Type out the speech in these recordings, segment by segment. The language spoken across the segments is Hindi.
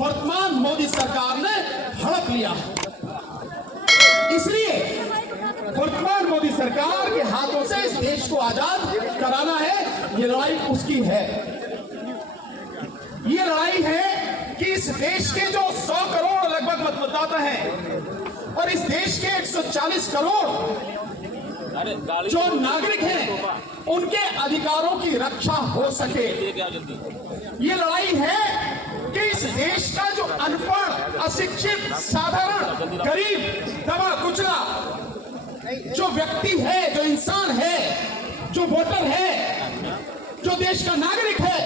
वर्तमान मोदी सरकार ने हड़प लिया। इसलिए वर्तमान मोदी सरकार के हाथों से इस देश को आजाद कराना है। ये लड़ाई उसकी है। ये लड़ाई है कि इस देश के जो 100 करोड़ लगभग मतदाता हैं और इस देश के 140 करोड़ जो नागरिक हैं उनके अधिकारों की रक्षा हो सके। ये लड़ाई है कि इस देश का जो अनपढ़, अशिक्षित, साधारण, गरीब, दबा कुचला जो व्यक्ति है, जो इंसान है, जो वोटर है, जो देश का नागरिक है,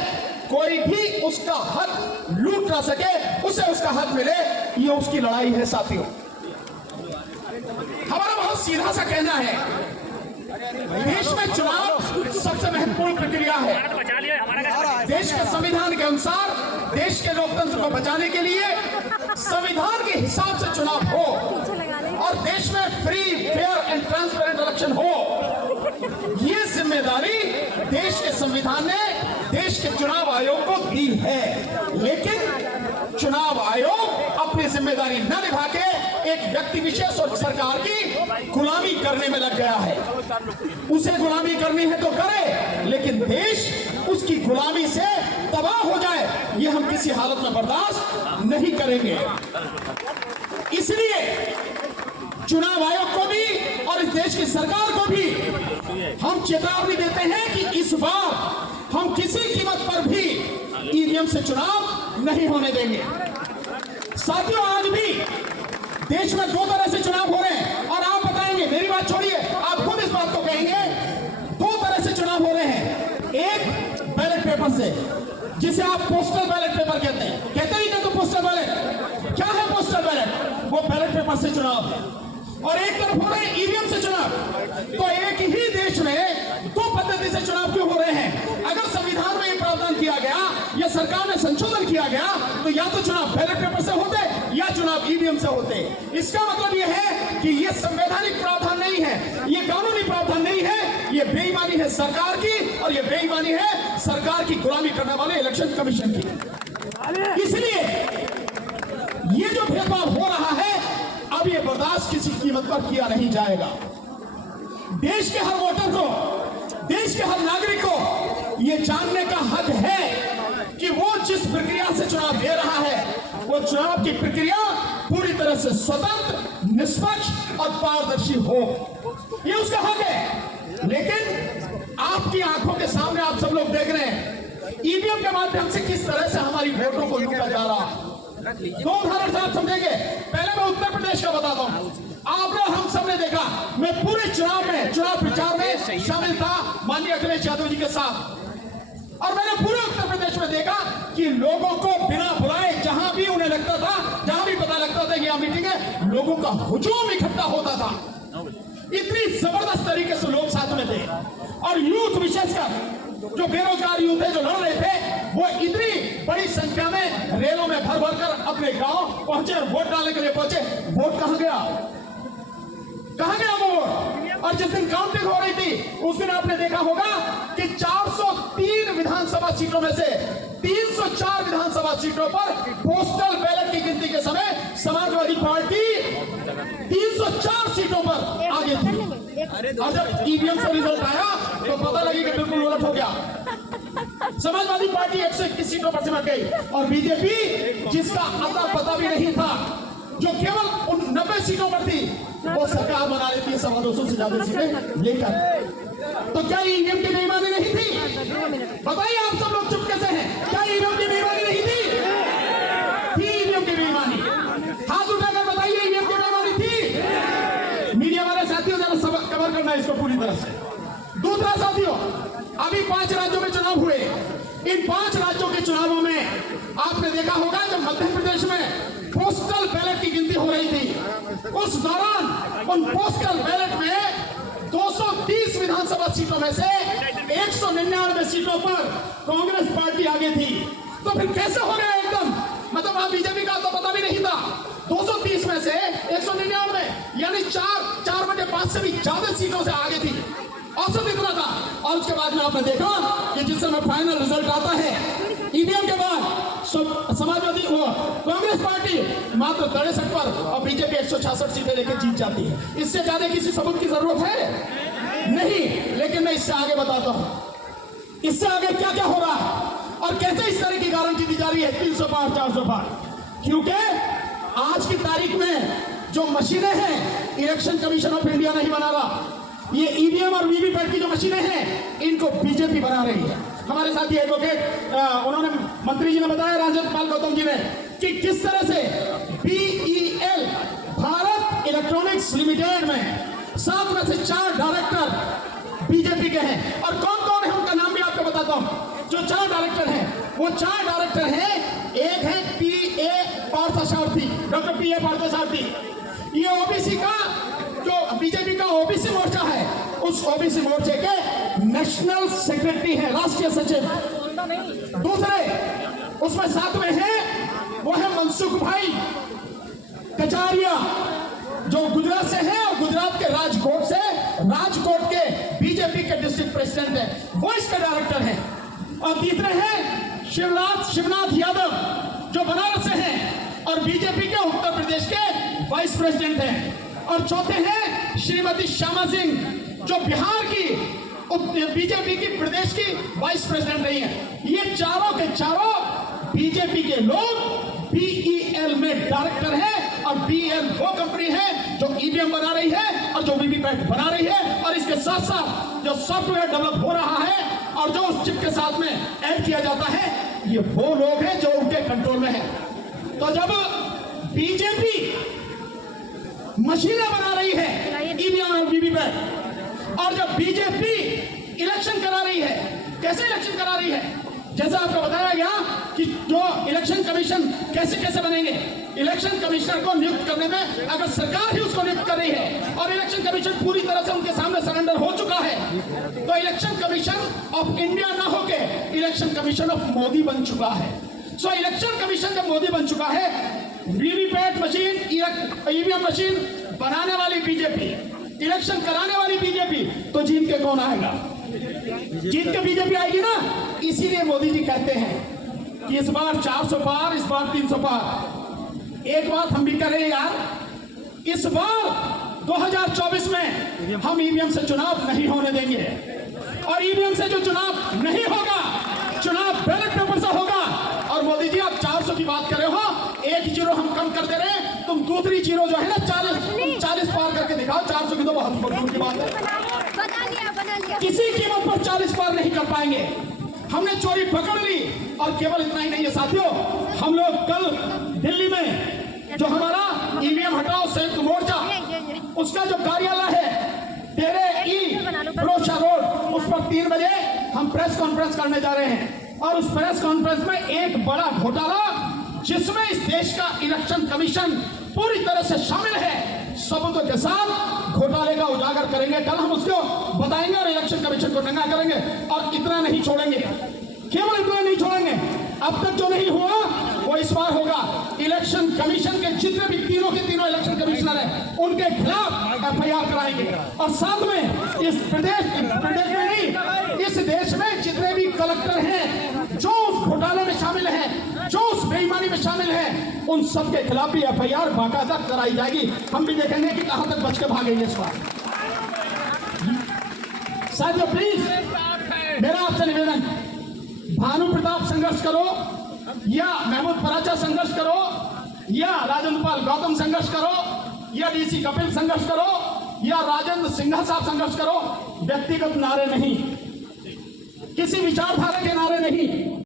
कोई भी उसका हक लूट ना सके, उसे उसका हक मिले। ये उसकी लड़ाई है साथियों। हमारा बहुत सीधा सा कहना है, देश में चुनाव सबसे महत्वपूर्ण प्रक्रिया है। देश के संविधान के अनुसार देश के लोकतंत्र को बचाने के लिए संविधान के हिसाब से चुनाव हो और देश में free, fair and transparent election हो। ये जिम्मेदारी देश के संविधान ने देश के चुनाव आयोग को दी है। लेकिन चुनाव आयोग अपनी जिम्मेदारी न निभा के एक व्यक्ति विशेष और सरकार की गुलामी करने में लग गया है। उसे गुलामी करनी है तो करे, लेकिन देश उसकी गुलामी से तबाह हो जाए, ये हम किसी हालत में बर्दाश्त नहीं करेंगे। इसलिए चुनाव आयोग को भी और इस देश की सरकार को भी हम चेतावनी देते हैं कि इस बार हम किसी कीमत पर भी ईवीएम से चुनाव नहीं होने देंगे। साथियों, आज भी देश में 2 तरह से चुनाव हो रहे हैं और आप बताएंगे, मेरी बात छोड़िए, आप खुद इस बात को कहेंगे। 2 तरह से चुनाव हो रहे हैं। एक बैलेट पेपर से, जिसे आप पोस्टल बैलेट पेपर कहते हैं। कहते ही तो पोस्टल बैलेट क्या है? पोस्टल बैलेट वो बैलेट पेपर से चुनाव। और एक तरफ हो रहे हैं ईवीएम से चुनाव। तो एक ही देश में 2 पद्धति से चुनाव क्यों हो रहे हैं? अगर संविधान में ये प्रावधान किया गया या सरकार में संशोधन किया गया तो या तो चुनाव बैलेट पेपर से होते या चुनाव ईवीएम से होते। इसका मतलब यह है कि ये संवैधानिक प्रावधान नहीं है, ये कानूनी प्रावधान नहीं है, ये बेईमानी है सरकार की और ये बेईमानी है सरकार की गुलामी करने वाले इलेक्शन कमीशन की। इसलिए ये जो भेदभाव हो रहा है, अब ये बर्दाश्त किसी कीमत पर किया नहीं जाएगा। देश के हर वोटर को, देश के हर नागरिक को ये जानने का हक है कि वो जिस प्रक्रिया से चुनाव दे रहा है, वो चुनाव की प्रक्रिया पूरी तरह से स्वतंत्र, निष्पक्ष और पारदर्शी हो। ये उसका हक है। लेकिन आपकी आंखों के सामने आप सब लोग देख रहे हैं ईवीएम के माध्यम से किस तरह से हमारी वोटों को लूटा जा रहा है। 2 उदाहरण से आप समझेंगे। पहले मैं उत्तर प्रदेश का बताता हूं। आपने, हम सबने देखा, मैं पूरे चुनाव में, चुनाव प्रचार में शामिल था माननीय अखिलेश यादव जी के साथ, और मैंने पूरे उत्तर प्रदेश में देखा कि लोगों को बिना बुलाए जहां भी उन्हें लगता था, जहां भी पता लगता था कि यहां मीटिंग है, लोगों का हुजूम इकट्ठा होता था। इतनी जबरदस्त तरीके से लोग साथ में थे। और यूथ, विशेषकर जो बेरोजगार यूथ है, जो लड़ रहे थे, वो इतनी बड़ी संख्या में रेलों में भर भर कर अपने गांव पहुंचे और वोट डालने के लिए पहुंचे। वोट कहां गया? कहां गया वो वोट? और जिस दिन काउंटिंग हो रही थी उस दिन आपने देखा होगा कि 403 विधानसभा सीटों में से 304 विधानसभा सीटों पर पोस्टल बैलेट की गिनती के समय समाजवादी पार्टी 304 सीटों पर आगे थी। और जब ईवीएम से रिजल्ट आया तो पता लगी कि बिल्कुल उलट हो गया। समाजवादी पार्टी 121 सीटों पर सिमट गई और बीजेपी, जिसका अता पता भी नहीं था, जो केवल 90 सीटों पर थी, वो सरकार बना रही थी 250 से ज्यादा सीटें लेकर। तो क्या ईवीएम की बेईमानी नहीं थी? बताइए, आप सब लोग चुप कैसे हैं? क्या ईवीएम की बेईमानी नहीं थी? ईवीएम की बेईमानी, हाथ उठाकर बताइए, ईवीएम की बेईमानी थी? मीडिया वाले साथियों, जरा सबक कवर करना है इसको पूरी तरह से। दूसरा साथियों, अभी 5 राज्यों में चुनाव हुए। इन 5 राज्यों के चुनावों में आपने देखा होगा जब मध्य प्रदेश में पोस्टल बैलेट की गिनती हो रही थी, उस दौरान उन पोस्टल बैलेट में 230 विधानसभा सीटों में से 199 सीटों पर कांग्रेस पार्टी आगे थी। तो फिर कैसे हो गया एकदम? मतलब वहां बीजेपी का तो पता भी नहीं था। 230 में से 199, यानी 4/5 से भी ज्यादा सीटों से आगे थी। औसत इतना था। और उसके बाद में आपने देखा कि जिस समय फाइनल रिजल्ट आता है ईवीएम के बाद समाजवादी कांग्रेस पार्टी मात्र 63 पर और बीजेपी 166 सीटें लेकर जीत जाती है। इससे ज्यादा किसी सबूत की जरूरत है नहीं। लेकिन मैं इससे आगे बताता हूं, इससे आगे क्या क्या हो रहा है और कैसे इस तरह की गारंटी दी जा रही है 300 पार 400 पार। क्योंकि आज की तारीख में जो मशीनें हैं इलेक्शन कमीशन ऑफ इंडिया नहीं बना रहा, ये ईवीएम और वीवीपैट की जो मशीनें हैं इनको बीजेपी बना रही है। हमारे साथ ये एडवोकेट उन्होंने मंत्री जी ने बताया, राज्यपाल गौतम जी ने, कि किस तरह से BEL भारत इलेक्ट्रॉनिक्स लिमिटेड में 7 में से 4 डायरेक्टर बीजेपी के हैं। और कौन कौन है उनका नाम भी आपको बताता हूं। जो 4 डायरेक्टर हैं वो 4 डायरेक्टर हैं। एक है PA Parthasarathy, doctor PA Parthasarathy. ये ओबीसी का जो बीजेपी का ओबीसी मोर्चा है उस ओबीसी मोर्चे के नेशनल सेक्रेटरी है, राष्ट्रीय सचिव। दूसरे उसमें 7 में है वो है मनसुख भाई कचारिया जो गुजरात से है और गुजरात के राजकोट के बीजेपी के डिस्ट्रिक्ट प्रेसिडेंट है, वो इसके डायरेक्टर है। और तीसरे हैं शिवनाथ यादव जो बनारस से हैं और बीजेपी के उत्तर प्रदेश के वाइस प्रेसिडेंट हैं। और चौथे हैं श्रीमती श्यामा सिंह जो बिहार की बीजेपी की प्रदेश की वाइस प्रेसिडेंट रही है। ये चारों के चारों बीजेपी के लोग BEL में डायरेक्टर हैं। और BEL वो कंपनी है जो ईवीएम बना रही है और जो वीवीपैट बना रही है। और इसके साथ साथ जो सॉफ्टवेयर डेवलप हो रहा है और जो उस चिप के साथ में ऐड किया जाता है, ये वो लोग हैं जो उनके कंट्रोल में है। तो जब बीजेपी मशीनें बना रही है ईवीएम और वीवीपैट, और जब बीजेपी इलेक्शन करा रही है, कैसे इलेक्शन करा रही है, जैसा आपको बताया गया कि जो इलेक्शन कमीशन कैसे कैसे बनेंगे। इलेक्शन कमिश्नर को नियुक्त करने में अगर सरकार ही उसको नियुक्त कर रही है और इलेक्शन कमीशन पूरी तरह से उनके सामने सरेंडर हो चुका है, तो इलेक्शन कमीशन ऑफ इंडिया ना होके इलेक्शन कमीशन ऑफ मोदी बन चुका है। सो इलेक्शन कमीशन जब मोदी बन चुका है, वीवीपैट मशीन, ईवीएम मशीन बनाने वाली बीजेपी, इलेक्शन कराने वाली बीजेपी, तो जीत के कौन आएगा? जीत के बीजेपी आएगी ना। इसीलिए मोदी जी कहते हैं कि इस बार 400 पार, इस बार 300 पार। एक बात हम भी करें यार, इस बार 2024 में हम ईवीएम से चुनाव नहीं होने देंगे। और ईवीएम से जो चुनाव नहीं होगा, चुनाव बैलेट पेपर से होगा। और मोदी जी आप 400 की बात कर रहे हो, 1 जीरो हम कम कर दे रहे हैं, तुम दूसरी जीरो जो है ना 40 पार करके दिखाओ। 400 की तो बहुत दूर की बात है। किसी कीमत पर 40 पार नहीं कर पाएंगे। हमने चोरी पकड़ ली। और केवल इतना ही नहीं है साथियों, हम लोग कल दिल्ली में जो हमारा ईवीएम हटाओ संयुक्त मोर्चा, उसका जो कार्यालय है तेरे ई भरोसा रोड, उस पर 3 बजे हम प्रेस कॉन्फ्रेंस करने जा रहे हैं। और उस प्रेस कॉन्फ्रेंस में एक बड़ा घोटाला जिसमें इस देश का इलेक्शन कमीशन पूरी तरह से शामिल है, सबूतों के साथ घोटाले का उजागर करेंगे। कल हम उसको बताएंगे और इलेक्शन कमीशन को नंगा करेंगे। और इतना नहीं छोड़ेंगे, केवल इतना नहीं छोड़ेंगे, अब तक जो नहीं हुआ वो इस बार होगा। इलेक्शन कमीशन के जितने भी तीनों के तीनों इलेक्शन कमिश्नर हैं उनके खिलाफ FIR कराएंगे। और साथ में इस प्रदेश में नहीं, इस देश में जितने भी कलेक्टर हैं जो उस घोटाले में शामिल हैं, जो उस बेईमानी में शामिल हैं, उन सबके खिलाफ भी FIR बाकायदा कराई जाएगी। हम भी देखेंगे कि कहां तक बच के भागेंगे इस बार। साथियों प्लीज मेरा आपसे निवेदन, भानु प्रताप संघर्ष करो या महमूद पराचा संघर्ष करो या राजेंद्र पाल गौतम संघर्ष करो या DC कपिल संघर्ष करो या राजेंद्र सिंघा साहब संघर्ष करो, व्यक्तिगत नारे नहीं, किसी विचारधारा के नारे नहीं।